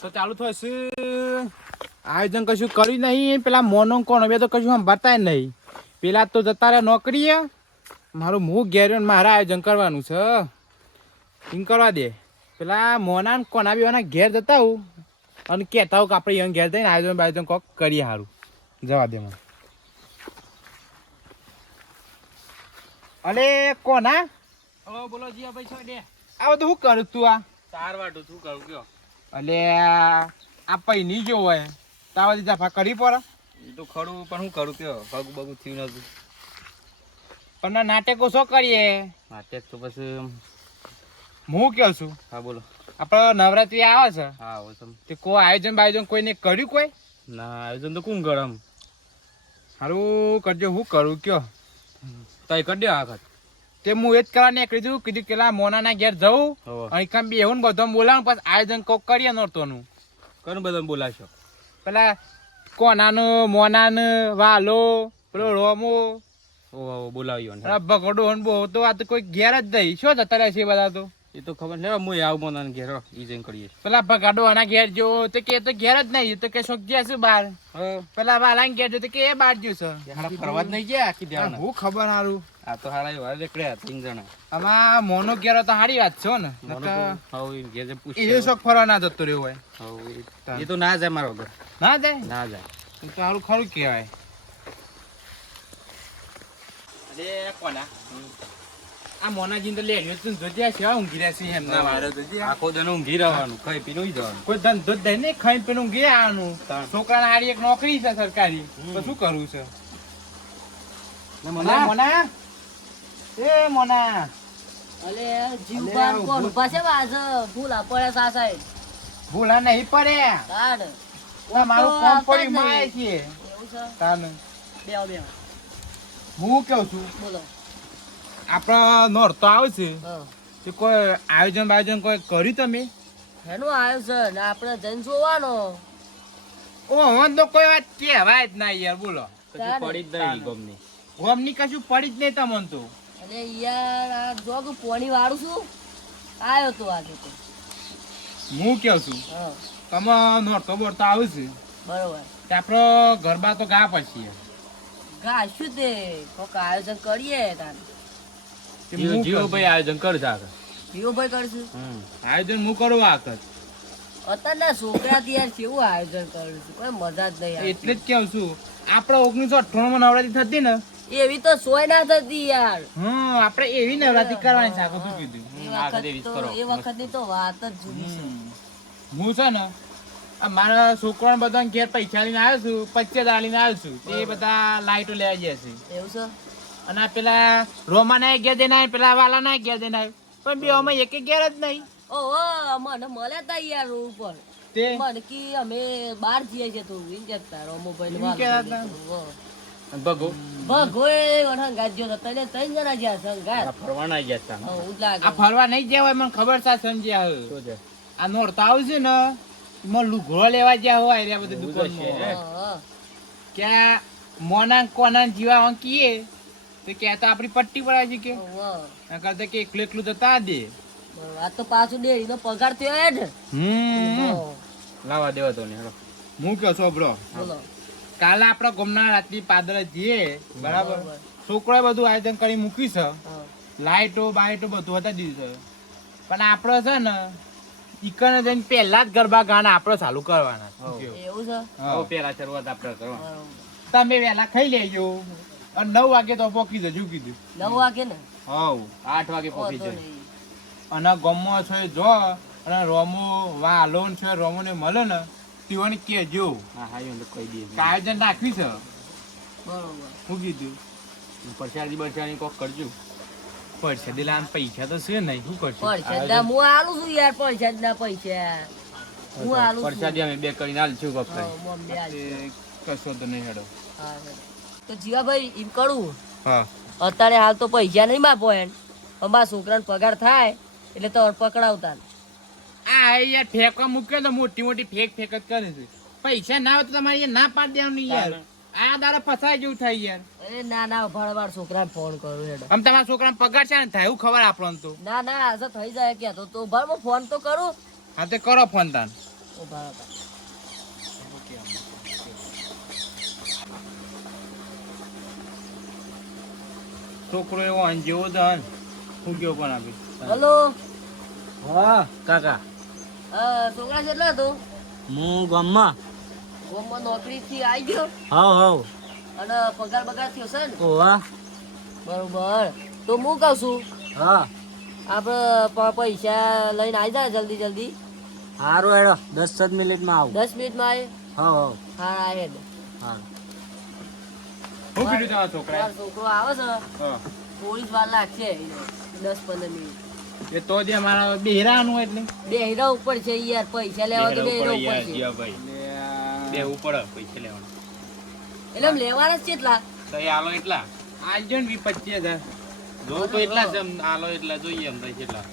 તો ચાલુ થશે આયોજન કશું કર્યું નહીં. પેલા મોનો કોણ હવે તો કશું આમ બતાય નહીં. પેલા તો જતા રહ્યા નોકરીએ. મારું મું ઘેર મારા આયોજન કરવાનું છે. એમ કરવા દે. પેલા મોના કોના એના ઘેર જતા હું અને કહેતા હું કે આપણે અહીં ઘેર જઈને આયોજન બાયોજન કોક કરીએ સારું જવા દે મને. અલે કોના? બોલો જીયા ભાઈ છો દે આ બધું શું કરું તું આ? તાર વાટું શું કરું કયો. અલે આ પૈની જો હોય. તાવા દીધા ફા કરી પડે? એ તો ખરું પણ હું કરું કયો પગ બગું થયું નતું પણ નાટકો શું કરીએ? નાટક તો પછી હું કહું છું? હા બોલો. આપણે નવરાત્રી આવે છે? હા આવો તમે તે કોઈ આયોજન બાયોજન કોઈને કર્યું કોઈ? ના આયોજન તો કોણ ગરમ સારું કરજો હું કરું કયો? તય કરી આ આખત તે હું એ જ કરવા નીકળી છું કીધું કે મોના મોનાના ઘેર જવું અને કામ બી એવું બધો બોલાવું પછી આયોજન કોક કરીએ નોરતોનું. કોનું બધા બોલાશો પેલા કોનાનું મોનાનું વાલો પેલો રોમો. ઓ બોલાવ્યો ને. પેલા ભગડો બહુ તો આ તો કોઈ ઘેર જ નહીં. શું જતા રહે છે બધા તો? એ તો ખબર નહીં હું આવું મોના ઘેર ઈ જઈને કરીએ પેલા ભગાડો આના ઘેર જો તો કે તો ઘેર જ નહીં તો કે શોખ ગયા છે બહાર. પેલા વાલા ઘેર જો તો કે એ બહાર જ્યું છે. ફરવા જ નહીં ગયા આખી હું ખબર હારું. આ તો હારા એવા રેકડ્યા ત્રણ જણા. આમાં મોનો ઘેર તો સારી વાત છે ને. એ. શોખ ફરવા ના જતો રહ્યો હોય. એ તો ના જાય મારો ઘર ના જાય? ના જાય. એ તો સારું ખરું કહેવાય. અરે કોના? આ મોનાજી તો લેડ્યો તું જોજે આ સેવા ઊંઘી રહ્યા છે એમના વારો જોજે આ. આખો દન ઊંઘી રહેવાનું ખાઈ પીને ઊંઘી જવાનું. કોઈ ધંધો જ નહીં ખાઈ પીને ઊંઘી આવવાનું. છોકરાને હારી એક નોકરી છે સરકારી. તો શું કરવું છે? મોના? મોના? એ મોના. અલે જીવબાન કોણ? ઊભા છે બાજ? ભૂલા પડે સા ભૂલા નહીં પડે. તાડ મારું તો કોમ માય છે. એવું છે? તાને બેવ બેવ હું કેવું છું? બોલો. આપણો નોરતો આવશે હા. તે કોઈ આયોજન બાયોજન કોઈ કર્યું તમે? એનું આયોજન આપણે જઈને જોવાનો. ઓ હવન તો કોઈ વાત કહેવાય જ ના યાર બોલો. કશું પડી જ નહીં ગમની. ગમની કશું પડી જ નહીં તમને તો. અને યાર આ જો કે પોણી વાળું છું. આયો તો આજે તો. હું કેવું છું? તમે નોરતો બોરતો આવશે બરોબર. તે આપણો ગરબા તો ગા પછી. ગાશું તે? કોક આયોજન કરીએ તારે તે જીવ. ભાઈ આયોજન કરશે આગળ. જીવો ભાઈ કરશું આયોજન હું કરું આ વખત અત્યારના છોકરાથી યાર કેવું આયોજન કરું છે? કોઈ મજા જ નહીં એટલે જ કેવું છું આપણે ઓગણીસો અઠ્ઠાણું માં નવરાત્રી થતી ને? એવી તો સોય ના થતી યાર. હમ આપણે એવી નવરાત્રી કરવાની છે આગળ કીધું. એ. એ વખતની તો વાત જ જુદી છે. હું છે ને આ મારા છોકરાને બધા ઘેર પૈસા લઈને આવ્યો છું પચીસ હજાર લઈને આવ્યો છું તે બધા લાઈટો લેવા ગયા છે. એવું છે? અને આ પેલા રોમાના ઘેર જઈને આવ્યા, પેલા વાલાના ઘેર જઈને આવ્યા. પણ બે અમે એક ઘેર જ નહીં. ઓહો મને તા યાર રોડ તે? મને કી અમે બહાર જઈએ છે તો? ભગો. ગાજ્યો તો તને ત્રણ જણા જ્યાં ફરવાના ગયા આ ફરવા નહીં ગયા હોય મને ખબર છે સમજ્યા હવે. શું છે આ આવશે ને એમાં લુઘડો લેવા ગયા હોય રે બધી દુકાન છે. ક્યાં મોના કોના જીવા વાં કીએ તો કે તો આપણી પટ્ટી પડાય છે કે. નકર તો કે એકલું એકલું જતા દે. બરોબર. આ તો પાછું ડેરીનો પગાર થયો હે હમ. લાવા દેવા તો ને હેડો હું કહો છો બ્રો બોલો. કાલે આપણા ગામના રાતની પાદરે જઈએ બરાબર. છોકરાએ બધું આયોજન કરી મૂકી છે. લાઈટો બાઈટો બધું હતા દીધું છે. પણ આપણો છે ને ઈકને જઈને પહેલા જ ગરબા ગાના આપણે ચાલુ કરવાના. હવ. કેવું? એવું છે? હવે પેલા શરૂઆત આપણે તમે વહેલા ખાઈ લેજો. અને નવ વાગે તો પોકી જજો કીધું. નવ વાગે ને? હવ. આઠ વાગે પોકી નહીં. અને ગમો છે જો અને રોમો વાલો છે રોમો ને મળે ને તેઓને કેજો હા હા એવું કહી દઈએ કે આયોજન રાખવી છે. બરોબર. હું કીધું? પરસાદી બરસાદી કોક કરજો. પરસાદી લાન પૈસા તો છે નહીં શું કરશું? પરસાદના હું આલું છું યાર પરસાદના પૈસા. હું આલું પરસાદી અમે બે કરીને આલશે. એ કશો તો નહીં હેડો. તો જીવાભાઈ એમ કરું. હા. અત્યારે હાલ તો પૈસા નહીં માપો એમ. અમારા છોકરાને પગાર થાય. એટલે તો પકડાવતા આ યાર ફેંકવા મૂક્યો તો મોટી મોટી ફેંક ફેંક જ કરે છે. પૈસા ના હોય તો તમારે ના પાડી દેવાનું યાર. આ દાડા ફસાય જેવું થાય યાર. એ ના ના ભણવાર છોકરાને ફોન કરું હેડો. આમ તમારા છોકરાને પગાર છે ને થાય એવું ખબર આપણને તો. ના ના આજે થઈ જાય કે તો. તો ભાઈ હું ફોન તો કરું. હા તે કરો ફોન તાન. ઓ ભાઈ છોકરો એવો જેવો જ હન. પણ આપે? હલો. હા કાકા. છોકરા કેટલા હતો હું ગામમાં. ગામમાં નોકરી થી આવી ગયો? હા હા અને પગાર બગાર થયો છે ને? ઓવા બરોબર. તો હું કહું છું હા. આપણે પૈસા લઈને આવી જાય જલ્દી જલ્દી. સારું હેડો દસ જ મિનિટમાં આવું. દસ મિનિટમાં આવે હા હા હા આવે હા. હારું હું કીધું તમારા છોકરા છોકરો આવે છે? પોલીસ વાર લાગશે. દસ પંદર મિનિટ. એ તો જે મારા બેહરાનું એટલે. બે ઉપર છે યાર પૈસા લેવા તો બે ઉપર છે. બેવું પડે પૈસા લેવાના. એટલે લેવાના જ કેટલા? તો એ આલો એટલા? આલજો ને વી પચીસ હજાર. જો તો એટલા જ આલો એટલા જોઈએ એમ ભાઈ એટલા.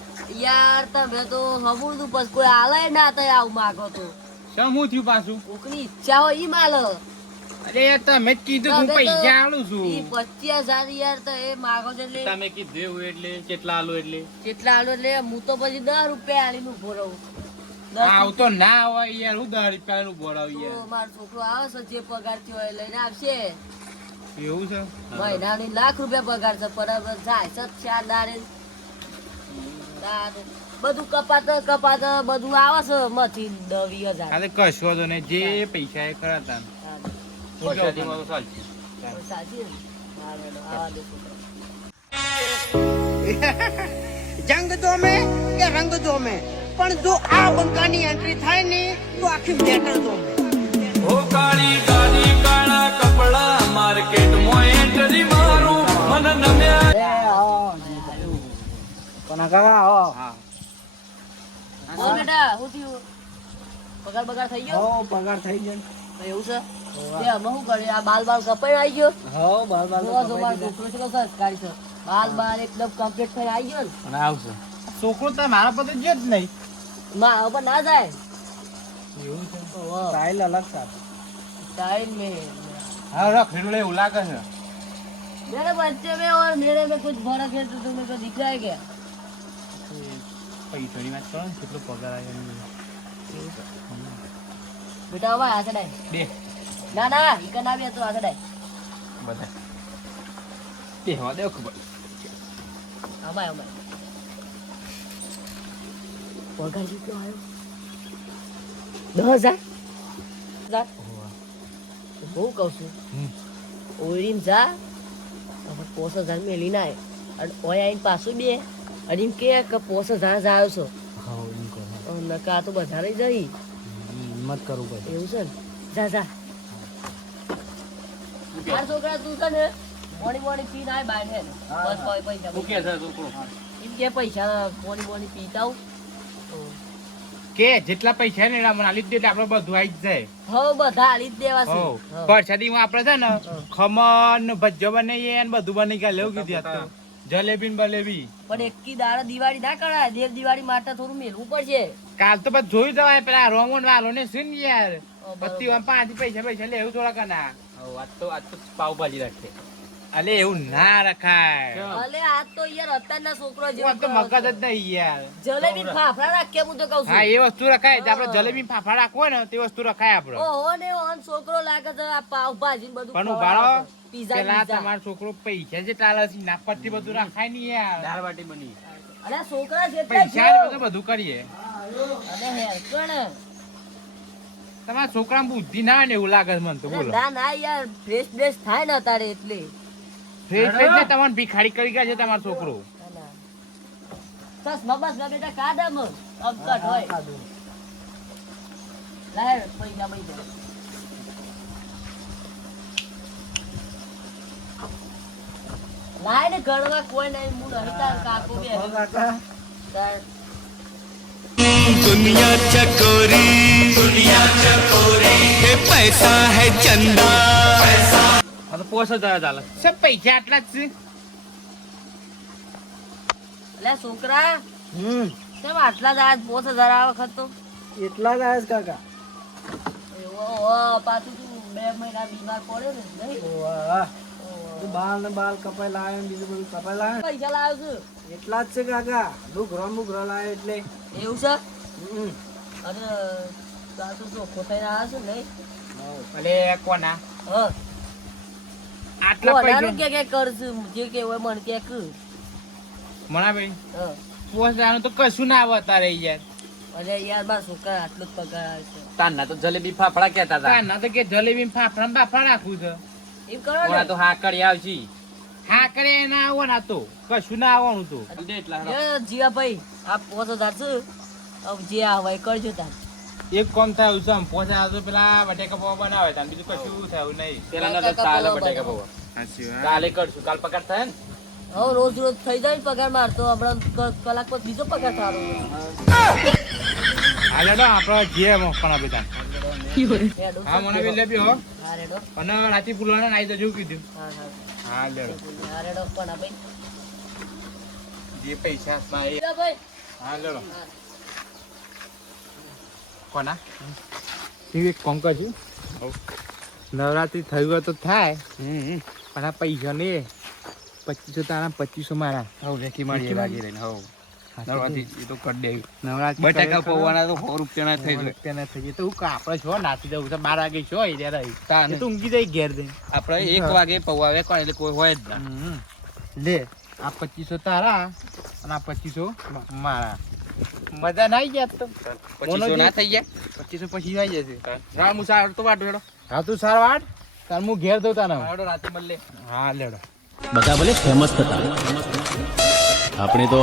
યાર તમે તો હમું તું પછી કોઈ આલે ના તો આવું માગો તો. શું થયું પાછું? કોકની ઈચ્છા હોય ઈ માલ. અરે યાર તમે કીધું હું પૈસા આલું છું. પચીસ હજાર યાર તો એ માગો છે એટલે. તમે કીધું એવું એટલે કેટલા આલું એટલે? કેટલા આલું એટલે? હું તો પછી દસ રૂપિયા આલીને ઊભો રહું. આવતો ના હોય યાર હું દસ રૂપિયા નું ભરાવ યાર. મારો છોકરો આવે છે જે પગાર થયો હોય એ લઈને આવશે. એવું છે? મહિનાની લાખ રૂપિયા પગાર છે બરાબર જાય છે ચાર દાડે દાડે. બધું કપાત કપાત બધું આવે છે માંથી દસ હજાર. કશો તો ને જે પૈસા એ કરાતા. વરસાદીમાં તો ચાલશે? હા, દે. જંગ જોમે કે રંગ જોમે પણ જો આ બંકાની એન્ટ્રી થાય ને તો આખી મેટર જોમે ઓ કાળી ગાડી કાળા કપડા માર્કેટમાં એન્ટ્રી મારું મન નમ્યા બોલ બેટા હું થયું પગાર બગાર થઈ ગયો પગાર થઈ ગયો એવું છે તે અમે શું કરીએ આ બાલ બાલ કપાઈ આવી ગયો હો બાર બાર જોવા જો મારો છોકરો કેટલો સંસ્કારી છે બાલ બાલ એકદમ કમ્પ્લીટ થઈ આવી ગયો ને અને આવશે છોકરો તો મારા પાસે જ જ નહીં માં ઉપર ના જાય એવું છે ઓહો, સ્ટાઇલ અલગ સાથે टाइम में હા રખેડું એવું લાગે છે मेरे बच्चे में और मेरे में कुछ फर्क है तो तुम्हें को दिख रहा है क्या પૈસાની વાત કરો ને કેટલો પગાર આવ્યો બેટા હવે આસડાય બે. ના ના ઈકન આવી તો આસડાય બધા. બે હવા દે ખબર. અમાય અમાય. પગાર કેટલો આવ્યો? દસ હજાર? કહું છું. ઓરીમ જા. પોસ હજાર મેલી ના અને ઓય આઈને પાછું બે. અને કે પોસ હજાર જાવ છો. નકા તો બધાને જઈ હિંમત કરવું પડે. એવું છે ને? જા જા. મારા છોકરા તું છે ને મોડી મોડી પીને આય બહાર હે બસ કોઈ પૈસા શું કે છે છોકરો? એમ કે પૈસા મોડી મોડી પીતા કે જેટલા પૈસા ને મને આલી દે એટલે આપણે બધું આવી જ જાય. બધા દેવા છે હો. આપણે છે ને ખમણ ને ભજીયો બનાવીએ ને બધું બની ગયા લેવું કીધી આજ જલેબી ને બલેબી. પણ એકી દાડે દિવાળી ના કરાય. દેવ દિવાળી માટે થોડું મેલવું પડશે. કાલ તો પછી જોયું જવાય પેલા રોમન વાલો ને શું યાર બત્તી પાંચ પૈસા પૈસા લેવું થોડા કના. આજ તો આજ તો પાવભાજી રાખે. અલે એવું ના રખાય. અલે આ તો યાર અત્યારના છોકરો જેવો તો મગજ જ નહીં યાર. જલેબી ફાફડા રાખે હું તો કહું હા એ વસ્તુ રખાય. તો આપણે જલેબી ફાફા રાખવો ને તે વસ્તુ રખાય આપણે. ઓહો ને ઓન છોકરો લાગે છે આ પાવભાજી બધું પણ ઉભારો પેલા તમારો છોકરો પૈસા જે ચાલે છે ના પરથી બધું રખાય નહીં યાર. દાળ બાટી બની. અરે છોકરા છે પૈસા બધું બધું કરીએ. તમારા છોકરા બુદ્ધિ ના ને એવું લાગે મને તો બોલો. ના ના યાર ફ્રેશ ફ્રેશ થાય ને તારે એટલે. ફ્રેશ ફ્રેશ ને તમારે ભિખારી કરી ગયા છે તમારો છોકરો. બસ ના. ચશ્મા બેટા કાદા મગ અબકટ હોય. લાય પૈસા પૈસા લાય ને ઘરમાં કોઈ નહીં હું નહીં કાકો બે. તાર दुनिया चकोरी दुनिया चकोरी ये पैसा है चंदा આ તો પોસ હજાર ચાલે સબ પૈસા આટલા જ છે લે છોકરા હમ કેમ આટલા જ આજ પોસ હજાર આ વખત તો એટલા જ આવે છે કાકા એવો હો, પાછું તું બે મહિના બીમાર પડ્યો ને નહીં વાહ ઓહો. બાલ ને બાલ કપાઈ લાવે બીજું બધું કપાઈ લાવે પૈસા લાવે છું. એટલા જ છે કાકા. લુગરો મુગરો લાવે એટલે. એવું છે. અને આ તો થઈને આવ્યા છે નહીં અલે કોના? હા. આટલા પૈસા? કે કે કરશું? જે કે હોય મન કે કર મણા ભાઈ હા પોસ્ટ તો કશું ના આવતા તારે યાર. અરે યાર બા છોકરા આટલો જ પગાર આવે છે. તારના તો જલેબી ફાફડા કહેતા હતા. ના તો કે જલેબી ફાફડા બાફડા નાખું છે. એમ કરો ને. તો હા આવશી. હા ના આવવાના તો. કશું ના આવવાનું તો. દે એટલા હેડો. એ જીવા ભાઈ આ પોસ હજાર જે આવે કરજો તાર. એક કોમ થયું છે પોસા આવતો પેલા બટેકા પૌવા બનાવે તા બીજું કશું થયું નહીં. પેલા ના તો બટેકા પૌવા કાલે કરશું. કાલ પગાર થાય ને? હવે રોજ રોજ થઈ જાય પગાર મારતો હમણાં કલાક પછી બીજો પગાર થવાનો. હાલે આપણો જે પણ બધા હા મને બી લેબ્યો હો. અને રાતી પુલાને નાઈ તો જેવું કીધું. હા હા હા લેડો. હા રેડો પણ આ ભાઈ જે પૈસા હાથમાં એ હા લેડો. કોના? તું એક કોમ કરશું નવરાત્રી થયું હોય તો થાય પણ આ પૈસા ને પચીસો તારા પચીસો મારા. હવ વેકી મારી લાગી રહીને હવ નવરાત્રી એ તો કરી દેવી. નવરાત્રી બટાકા પૌવાના તો સો રૂપિયાના થઈ જાય રૂપિયાના થઈ જાય તો હું આપણે છો નાતી જવું છે બાર વાગે છો એ રહી. તાને. તો ઊંઘી જાય ઘેર આપણે એક વાગે પૌવા વેકવા એટલે કોઈ હોય જ ના. લે આ પચીસો તારા અને આ પચીસો મારા. મજા ના આવી ગયા તો. પચીસો ના થઈ ગયા? પચીસો પછી આવી જશે. રામ તો વાટો હેડો. હા તું સાર વાટ તાર હું ઘેર દઉં તાને હેડો રાતે મળે હા લેડો. બધા ભલે ફેમસ થતા આપણે તો